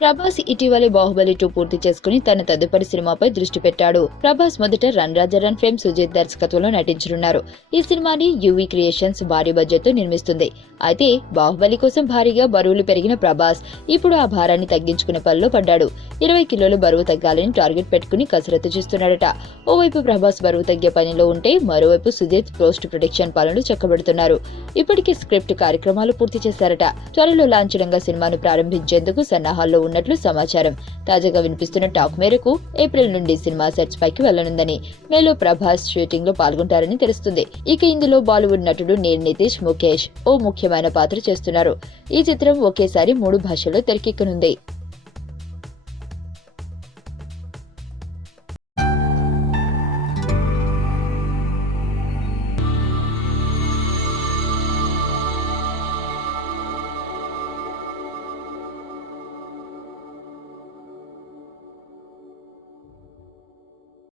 ప్రభాస్ ఇటీవలే బాహుబలి 2 పూర్తి చేసుకుని తన తదుపరి సినిమాపై దృష్టి పెట్టాడు. ప్రభాస్ మొదట రన్ రాజా రన్ ఫేమ్ సుజిత్ దర్శకత్వంలో నటించనున్నారు. ఈ సినిమాని యువి క్రియేషన్స్ భారీ బడ్జెట్ తో నిర్మిస్తుంది. అయితే బాహుబలి కోసం భారీగా బరువులు పెరిగిన ప్రభాస్ ఇప్పుడు ఆ భారాన్ని తగ్గించుకునే పనిలో పడ్డాడు. 20 కిలోలు బరువు తగ్గాలని టార్గెట్ పెట్టుకుని కసరత్తు చేస్తున్నాడట. ఓవైపు ప్రభాస్ బరువు తగ్గే పనిలో ఉంటే మరోవైపు సుజిత్ పోస్ట్ ప్రొడక్షన్ పనులు చక్కబెడుతున్నారు. ఇప్పటికే స్క్రిప్ట్ కార్యక్రమాలు పూర్తి చేశారట. త్వరలో లాంఛనంగా సినిమాను ప్రారంభించేందుకు సన్నాహాల్లో ఉన్నట్లు సమాచారం. తాజాగా వినిపిస్తున్న టాక్ మేరకు ఏప్రిల్ నుండి సినిమా సెట్స్ పైకి వెళ్లనుందని, మేలో ప్రభాస్ షూటింగ్ లో పాల్గొంటారని తెలుస్తుంది. ఇక ఇందులో బాలీవుడ్ నటుడు నేల్ నితీష్ ముఖేష్ ఓ ముఖ్యమైన పాత్ర చేస్తున్నారు. ఈ చిత్రం ఒకేసారి 3 భాషల్లో తెరకెక్కనుంది.